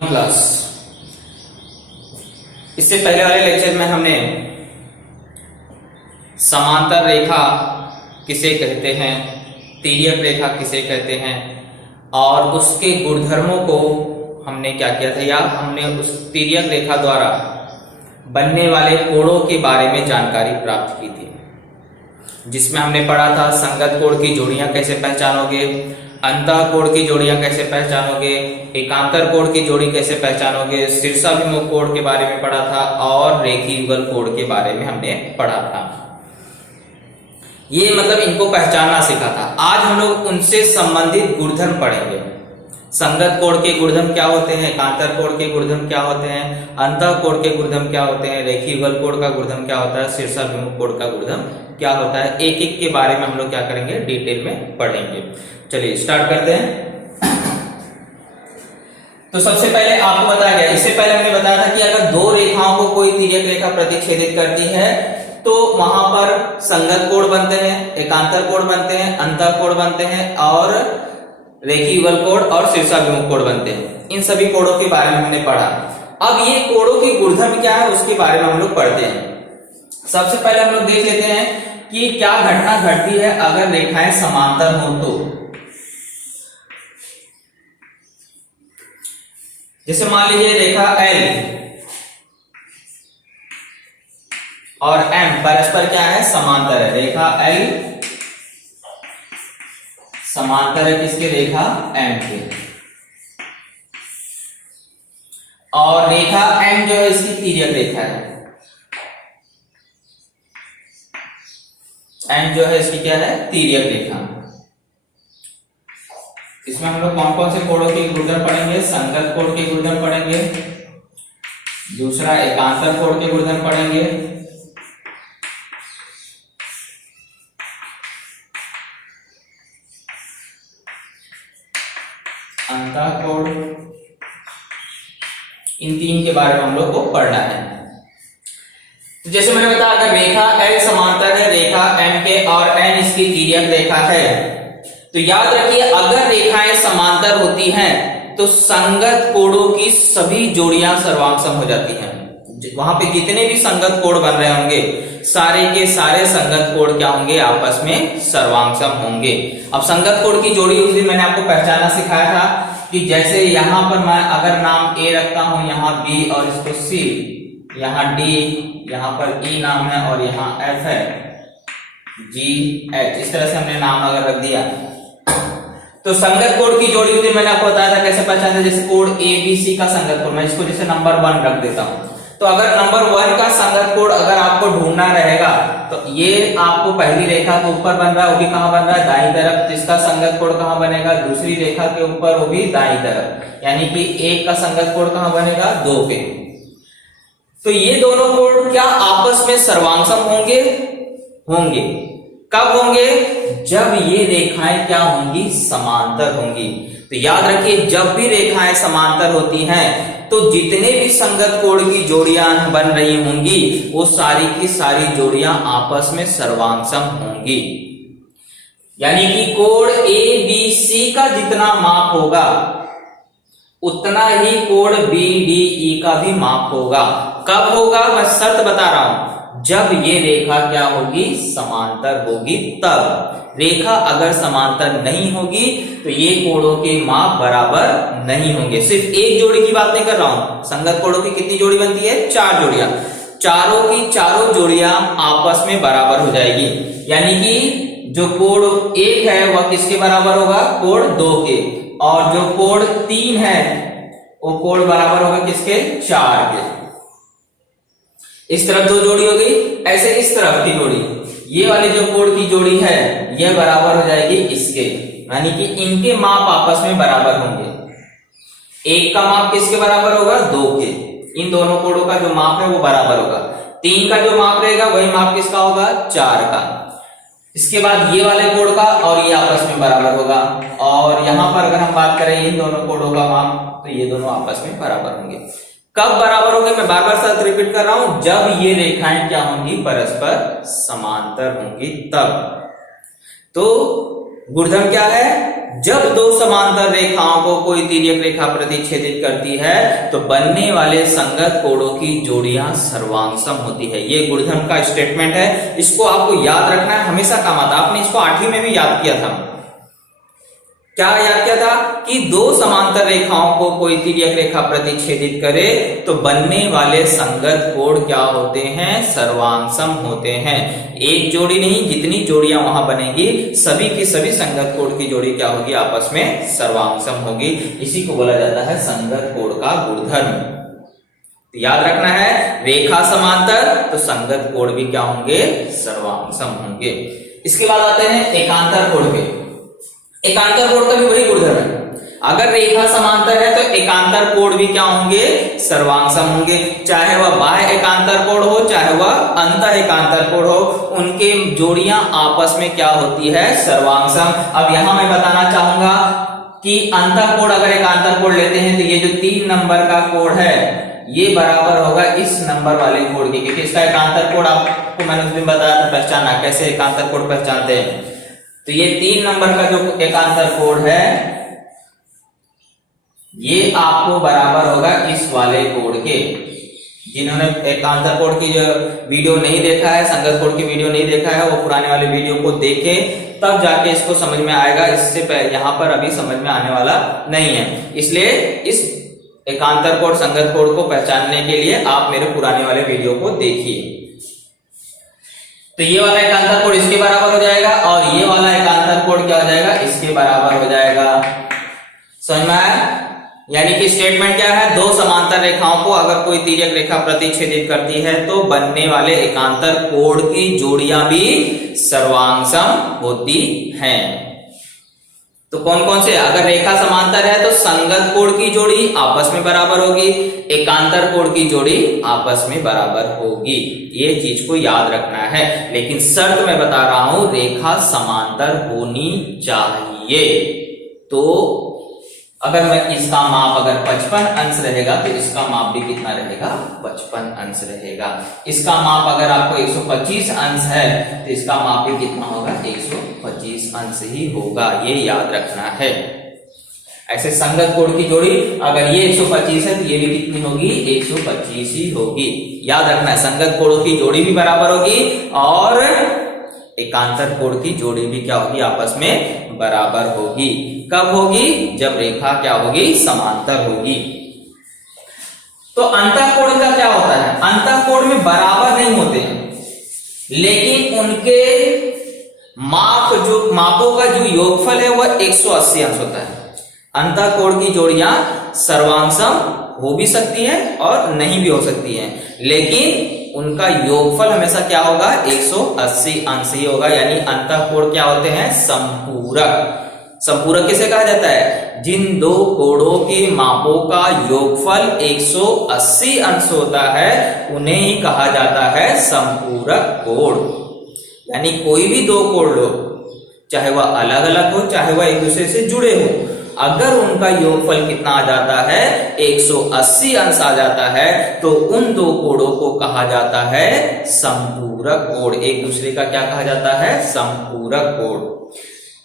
Class इससे पहले वाले लेक्चर में हमने समांतर रेखा किसे कहते हैं, तिर्यक रेखा किसे कहते हैं और उसके गुणधर्मों को हमने क्या किया था, या हमने उस तिर्यक रेखा द्वारा बनने वाले कोणों के बारे में जानकारी प्राप्त की थी, जिसमें हमने पढ़ा था संगत कोण की जोड़ियां कैसे पहचानोगे, अंतः कोण की जोड़ियां कैसे पहचानोगे, एकांतर कोण की जोड़ी कैसे पहचानोगे, शीर्षाभिमुख कोण के बारे में पढ़ा था और रेखीय युगल कोण के बारे में हमने पढ़ा था। ये मतलब इनको पहचानना सीखा था। आज हम लोग उनसे संबंधित गुणधर्म पढ़ेंगे। संगत कोण के गुणधर्म क्या होते हैं, एकांतर कोण के गुणधर्म क्या होते हैं, अंतः कोण के गुणधर्म क्या होते हैं, रेखीय युगल कोण का गुणधर्म क्या होता है, शीर्षाभिमुख कोण का गुणधर्म क्या होता है, एक एक के बारे में हम लोग क्या करेंगे, डिटेल में पढ़ेंगे। चलिए स्टार्ट करते हैं। तो सबसे पहले आपको बताया गया, इससे पहले हमने बताया था कि अगर दो रेखाओं को कोई तिर्यक रेखा प्रतिच्छेदित करती है तो वहां पर संगत कोण बनते हैं, एकांतर कोण बनते हैं, अंतः कोण बनते हैं और रेखीय युगल कोण और शीर्षाभिमुख कोण बनते हैं। इन सभी कोणों के बारे में हमने पढ़ा। अब ये कोणों के गुणधर्म क्या है उसके बारे में हम लोग पढ़ते हैं। सबसे पहले हम लोग देख लेते हैं कि क्या घटना घटती है अगर रेखाएं समांतर हो तो। जैसे मान लीजिए रेखा L और M परस्पर क्या है, समांतर है। रेखा L समांतर है किसके, रेखा M के, और रेखा M जो है इसकी तिर्यक रेखा है। M जो है इसकी क्या है, तिर्यक रेखा। इसमें हम लोग कौन कौन से कोणों के गुणधर्म पढ़ेंगे, संगत कोण के गुणधर्म पढ़ेंगे, दूसरा एकांतर कोण के गुणधर्म पढ़ेंगे, अंतः कोण, इन तीन के बारे में हम लोग को पढ़ना है। तो जैसे मैंने बताया अगर रेखा L समांतर है रेखा M के और N इसकी तिर्यक रेखा है, तो याद रखिए अगर रेखाएं समांतर होती हैं तो संगत कोणों की सभी जोड़ियां सर्वांगसम हो जाती हैं। वहां पे जितने भी संगत कोण बन रहे होंगे सारे के सारे संगत कोण क्या होंगे, आपस में सर्वांगसम होंगे। अब संगत कोण की जोड़ी उस दिन मैंने आपको पहचाना सिखाया था कि जैसे यहां पर मैं अगर नाम A रखता हूं, यहाँ B और इसको C, यहाँ D, यहाँ पर E नाम है और यहाँ F है, G H, इस तरह से हमने नाम अगर रख दिया तो संगत कोण की जोड़ी उस मैंने आपको बताया था कैसे पहचानते। जैसे कोण ABC का संगत कोण, मैं इसको जैसे नंबर 1 रख देता हूं, तो अगर नंबर 1 का संगत कोण अगर आपको ढूंढना रहेगा तो ये आपको पहली रेखा के ऊपर बन रहा है, वो भी कहां बन रहा है, दाईं तरफ। तो इसका संगत कोण कहां बनेगा, दूसरी रेखा के ऊपर, वो भी दाईं तरफ, यानी कि 1 का संगत कोण कहां बनेगा, 2 पे। तो ये दोनों कोण क्या आपस में सर्वांगसम होंगे, होंगे। कब होंगे, जब ये रेखाएं क्या होंगी, समांतर होंगी। तो याद रखिए जब भी रेखाएं समांतर होती हैं तो जितने भी संगत कोण की जोड़ियां बन रही होंगी वो सारी की सारी जोड़ियां आपस में सर्वांगसम होंगी। यानी कि कोण ABC का जितना माप होगा उतना ही कोण BDE का भी माप होगा। कब होगा, मैं शर्त बता रहा हूं, जब ये रेखा क्या होगी, समांतर होगी तब। रेखा अगर समांतर नहीं होगी तो ये कोणों के माप बराबर नहीं होंगे। सिर्फ एक जोड़ी की बात नहीं कर रहा हूं, संगत कोणों की कितनी जोड़ी बनती है, 4 जोड़ियां, चारों की चारों जोड़ियां आपस में बराबर हो जाएगी। यानी कि जो कोण 1 है वह किसके बराबर होगा, कोण 2 के, और जो कोण 3 है वो कोण बराबर होगा किसके, 4 के। इस तरफ 2 जोड़ी हो गई, ऐसे इस तरफ की जोड़ी, ये वाली जो कोण की जोड़ी है यह बराबर हो जाएगी इसके, यानी कि इनके माप आपस में बराबर होंगे। 1 का माप किसके बराबर होगा, 2 के। इन दोनों कोणों का जो माप है वो बराबर होगा। 3 का जो माप रहेगा वही माप किसका होगा, 4 का। इसके बाद ये वाले कोण का और ये आपस में बराबर होगा, और यहां पर अगर हम बात करें इन दोनों कोणों का माप तो ये दोनों आपस में बराबर होंगे। कब बराबर होंगे, मैं बार बार साथ रिपीट कर रहा हूं, जब ये रेखाएं क्या होंगी, परस्पर समांतर होंगी तब। तो गुणधर्म क्या है? जब दो समांतर रेखाओं को कोई तिर्यक रेखा प्रतिच्छेदित करती है तो बनने वाले संगत कोणों की जोड़ियां सर्वांगसम होती है। ये गुणधर्म का स्टेटमेंट है, इसको आपको याद रखना है, हमेशा काम आता है। आपने इसको 8वीं में भी याद किया था। क्या याद किया था कि दो समांतर रेखाओं को कोई तिर्यक रेखा प्रतिच्छेदित करे तो बनने वाले संगत कोण क्या होते हैं? सर्वांगसम होते हैं। एक जोड़ी नहीं, जितनी जोड़ियां वहां बनेगी सभी की सभी संगत कोण की जोड़ी क्या होगी? आपस में सर्वांगसम होगी। इसी को बोला जाता है संगत कोण का गुणधर्म। याद रखना है, रेखा समांतर तो संगत कोण भी क्या होंगे? सर्वांगसम होंगे। इसके बाद आते हैं एकांतर कोण पे। एकांतर कोण का भी वही गुणधर्म है। अगर रेखा समांतर है तो एकांतर कोण भी क्या होंगे? सर्वांगसम होंगे। चाहे वह बाह्य एकांतर कोण हो, चाहे वह अंतः एकांतर कोण हो, उनके जोड़ियां आपस में क्या होती है? सर्वांगसम। अब यहां मैं बताना चाहूंगा कि अंतः कोण अगर एकांतर कोण लेते हैं तो ये जो 3 नंबर का कोण है ये बराबर होगा इस नंबर वाले कोण के, क्योंकि इसका एकांतर कोण आपको मैंने उस दिन बताया था पहचाना कैसे एकांतर कोण पहचानते हैं। तो ये 3 नंबर का जो एकांतर कोण है ये आपको बराबर होगा इस वाले कोण के। जिन्होंने एकांतर कोण की जो वीडियो नहीं देखा है, संगत कोण की वीडियो नहीं देखा है, वो पुराने वाले वीडियो को देखे, तब जाके इसको समझ में आएगा। इससे यहाँ पर अभी समझ में आने वाला नहीं है। इसलिए इस एकांतर कोण संगत कोण को पहचानने के लिए आप मेरे पुराने वाले वीडियो को देखिए। तो ये वाला एकांतर कोण इसके बराबर हो जाएगा और ये वाला एकांतर कोण क्या हो जाएगा? इसके बराबर हो जाएगा। समझ में आया? यानी कि स्टेटमेंट क्या है? दो समांतर रेखाओं को अगर कोई तिर्यक रेखा प्रतिच्छेदित करती है तो बनने वाले एकांतर कोण की जोड़ियां भी सर्वांगसम होती हैं। तो कौन कौन से? अगर रेखा समांतर है तो संगत कोण की जोड़ी आपस में बराबर होगी, एकांतर कोण की जोड़ी आपस में बराबर होगी। ये चीज को याद रखना है, लेकिन शर्त मैं बता रहा हूं रेखा समांतर होनी चाहिए। तो अगर मैं इसका माप अगर 55 अंश रहेगा तो इसका माप भी कितना रहेगा? 55 अंश रहेगा। इसका माप अगर आपको 125 अंश है तो इसका माप भी कितना होगा? 125 अंश ही होगा। ये याद रखना है। ऐसे संगत कोण की जोड़ी अगर ये 125 है तो ये भी कितनी होगी? 125 ही होगी। याद रखना है, संगत कोणों की जोड़ी भी बराबर होगी और एकांतर कोण की जोड़ी भी क्या होगी? आपस में बराबर होगी। कब होगी? जब रेखा क्या होगी? समांतर होगी। तो अंतःकोण का क्या होता है? अंतःकोण में बराबर नहीं होते हैं, लेकिन उनके मापों का जो योगफल है वह 180 अंश होता है। अंतःकोण की जोड़ियां सर्वांगसम हो भी सकती है और नहीं भी हो सकती है, लेकिन उनका योगफल हमेशा क्या होगा? 180 अंश ही होगा। यानी अंतःकोण क्या होते हैं? संपूरक। संपूरक किसे कहा जाता है? जिन दो कोणों के मापों का योगफल 180 अंश होता है उन्हें ही कहा जाता है संपूरक कोण। यानी कोई भी दो कोण लो, चाहे वह अलग अलग हो चाहे वह एक दूसरे से जुड़े हो, अगर उनका योगफल कितना आ जाता है? 180 अंश आ जाता है तो उन दो कोणों को कहा जाता है संपूरक कोण। एक दूसरे का क्या कहा जाता है? संपूरक कोण।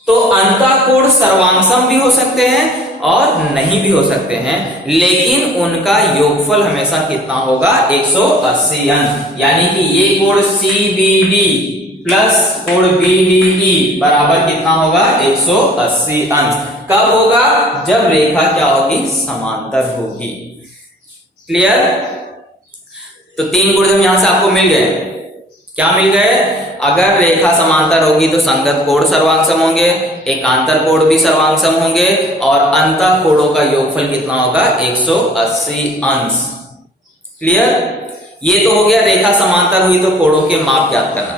तो अंतःकोण सर्वांगसम भी हो सकते हैं और नहीं भी हो सकते हैं, लेकिन उनका योगफल हमेशा कितना होगा? 180 अंश। यानी कि ये कोण CBD प्लस कोण BDE बराबर कितना होगा? 180 अंश। कब होगा? जब रेखा क्या होगी? समांतर होगी। क्लियर? तो 3 गुणधर्म यहां से आपको मिल गए। क्या मिल गए? अगर रेखा समांतर होगी तो संगत कोण सर्वांगसम होंगे, एकांतर कोण भी सर्वांगसम होंगे और अंतः कोणों का योगफल कितना होगा? 180 अंश। क्लियर? ये तो हो गया रेखा समांतर हुई तो कोणों के माप ज्ञात करना।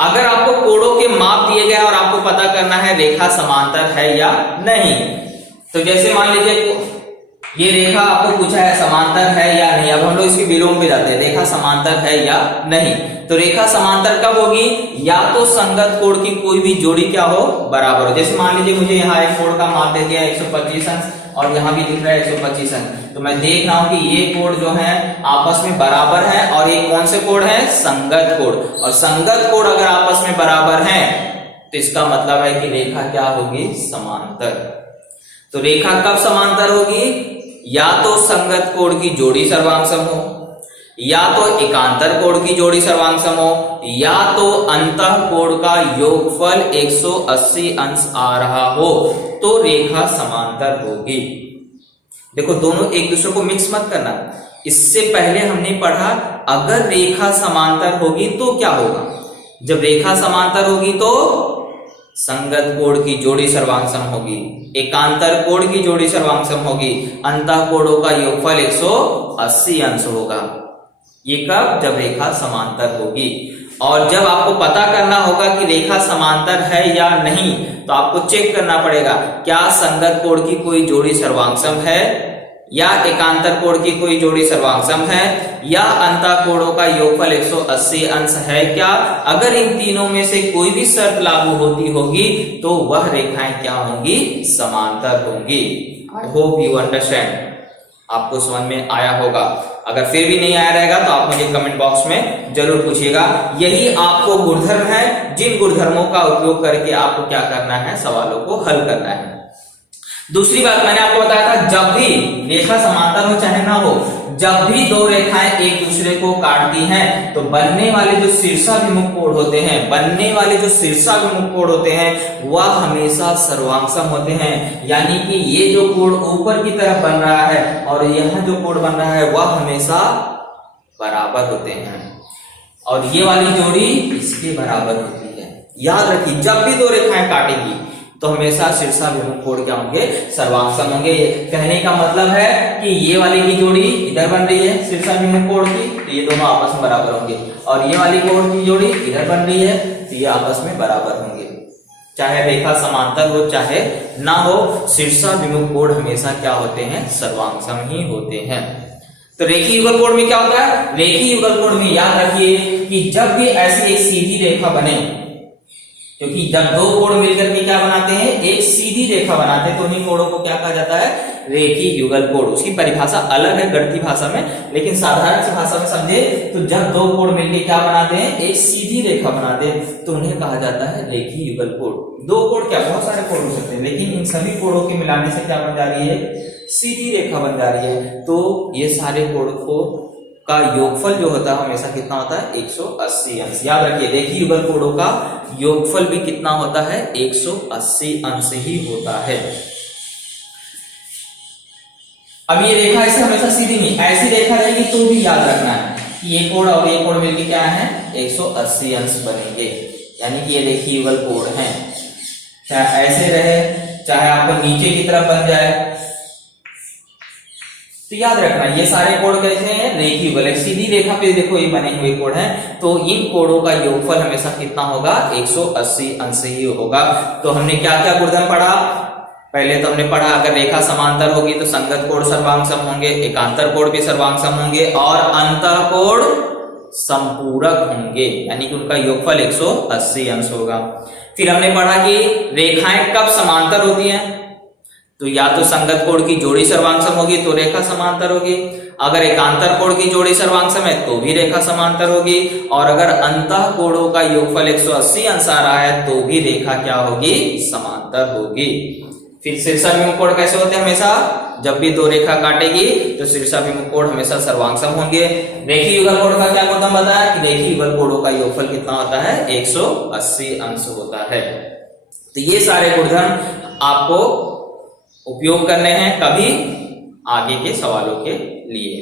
अगर आपको कोणों के माप दिए गए और आपको पता करना है रेखा समांतर है या नहीं, तो जैसे मान लीजिए ये रेखा आपको पूछा है समांतर है या नहीं। अब हम लोग इसके विलोम पे जाते हैं, रेखा समांतर है या नहीं। तो रेखा समांतर कब होगी? या तो संगत कोण की कोई भी जोड़ी क्या हो? बराबर हो। जैसे मान लीजिए मुझे यहाँ एक कोण का माप दे दिया 125 अंश और यहाँ भी दिख रहा है 125 अंश, तो मैं देख रहा हूं कि ये कोण जो है आपस में बराबर है और ये कौन से कोण है? संगत कोण। और संगत कोण अगर आपस में बराबर है तो इसका मतलब है कि रेखा क्या होगी, समांतर। तो रेखा कब समांतर होगी, या तो संगत कोण की जोड़ी सर्वांग सम हो, या तो एकांतर कोण की जोड़ी सर्वांग सम हो, या तो अंतः कोण का योगफल 180 अंश आ रहा हो, तो रेखा समांतर होगी। देखो दोनों एक दूसरे को मिक्स मत करना। इससे पहले हमने पढ़ा अगर रेखा समांतर होगी तो क्या होगा, जब रेखा समांतर होगी तो संगत कोण की जोड़ी सर्वांग सम होगी, एकांतर कोण की जोड़ी सर्वांग सम होगी, अंतः कोणों का योगफल 180 अंश होगा। ये कब, जब रेखा समांतर होगी। और जब आपको पता करना होगा कि रेखा समांतर है या नहीं, तो आपको चेक करना पड़ेगा क्या संगत कोण की कोई जोड़ी सर्वांग सम है, या एकांतर कोण की कोई जोड़ी सर्वांग सम है, या अंतः कोणों का योगफल 180 अंश है क्या। अगर इन तीनों में से कोई भी शर्त लागू होती होगी तो वह रेखाएं क्या होंगी, समांतर होंगी। आई होप यू अंडरस्टैंड, आपको समझ में आया होगा। अगर फिर भी नहीं आया रहेगा तो आप मुझे कमेंट बॉक्स में जरूर पूछिएगा। यही आपको गुणधर्म है, जिन गुणधर्मों का उपयोग करके आपको क्या करना है, सवालों को हल करना है। दूसरी बात मैंने आपको बताया था, जब भी रेखा समांतर हो चाहे ना हो, जब भी दो रेखाएं एक दूसरे को काटती हैं तो बनने वाले जो शीर्षाभिमुख कोण होते हैं, वह हमेशा सर्वांगसम होते हैं। यानी कि ये जो कोण ऊपर की तरफ बन रहा है और यह जो कोण बन रहा है वह हमेशा बराबर होते हैं, और ये वाली जोड़ी इसके बराबर होती है। याद रखिए, जब भी दो रेखाएं काटेंगी तो हमेशा शीर्षाभिमुख कोण क्या होंगे, सर्वांगसम होंगे। कहने का मतलब है कि ये वाली की जोड़ी इधर बन रही है शीर्षाभिमुख कोण की, तो ये दोनों आपस में बराबर होंगे, और ये वाली कोण की जोड़ी इधर बन रही है तो ये आपस में बराबर होंगे। चाहे रेखा समांतर हो चाहे ना हो, शीर्षाभिमुख कोण हमेशा क्या होते हैं, सर्वांगसम ही होते हैं। तो रेखीय युगल कोण में क्या होता है, रेखीय युगल कोण में याद रखिए कि जब भी ऐसी एक सीधी रेखा बने, क्योंकि जब दो कोण मिलकर के क्या बनाते हैं, एक सीधी रेखा बनाते हैं, तो उन्हीं कोणों को क्या कहा जाता है, रेखीय युगल कोण। उसकी परिभाषा अलग है गणितीय भाषा में, लेकिन साधारण सी भाषा में समझे तो जब दो कोण मिलकर क्या बनाते हैं, एक सीधी रेखा बनाते हैं, तो उन्हें कहा जाता है रेखीय युगल कोण। दो कोण क्या, बहुत सारे कोण हो सकते हैं, लेकिन इन सभी कोणों के मिलाने से क्या बन जा रही है, सीधी रेखा बन जा रही है। तो ये सारे कोण को का योगफल जो होता है हमेशा कितना होता है, 180 अंश। याद रखिए, रेखीय युगल कोणों का योगफल भी कितना होता है, 180 अंश ही होता है। अब ये रेखा ऐसे हमेशा सीधी नहीं, ऐसी रेखा रहेगी तो भी याद रखना है कि ये कोण और ये कोण मिलकर क्या है, 180 अंश बनेंगे, यानी कि ये रेखीय युगल कोण है। चाहे ऐसे रहे, चाहे आपको नीचे की तरफ बन जाए, तो याद रखना ये सारे कोण कैसे हैं, रेखीय युगल। एक सीधी रेखा पे देखो ये बने हुए कोण हैं, तो इन कोणों का योगफल हमेशा कितना होगा, 180 अंश ही होगा। तो हमने क्या क्या गुणधर्म पढ़ा, पहले तो हमने पढ़ा अगर रेखा समांतर होगी तो संगत कोण सर्वांगसम होंगे, एकांतर कोण भी सर्वांगसम होंगे, और अंतः कोण संपूरक होंगे, यानी कि उनका योगफल 180 अंश होगा। फिर हमने पढ़ा कि रेखाएं कब समांतर होती हैं, तो या तो संगत कोण की जोड़ी सर्वांगसम होगी तो रेखा समांतर होगी, अगर एकांतर कोण की जोड़ी सर्वांगसम है तो भी रेखा समांतर होगी, और अगर अंतः कोणों का योगफल 180 अंश आ रहा है तो भी रेखा क्या होगी, समांतर होगी। फिर शीर्षाभिमुख कोण कैसे होते हैं, हमेशा जब भी दो रेखा काटेगी तो शीर्षाभिमुख कोण हमेशा सर्वांगसम होंगे। रेखीय युगल कोण का क्या गुणधर्म बताया कि रेखीय युगल कोणों का योगफल कितना होता है, 180 अंश होता है। तो ये सारे गुणधर्म आपको उपयोग करने हैं कभी आगे के सवालों के लिए।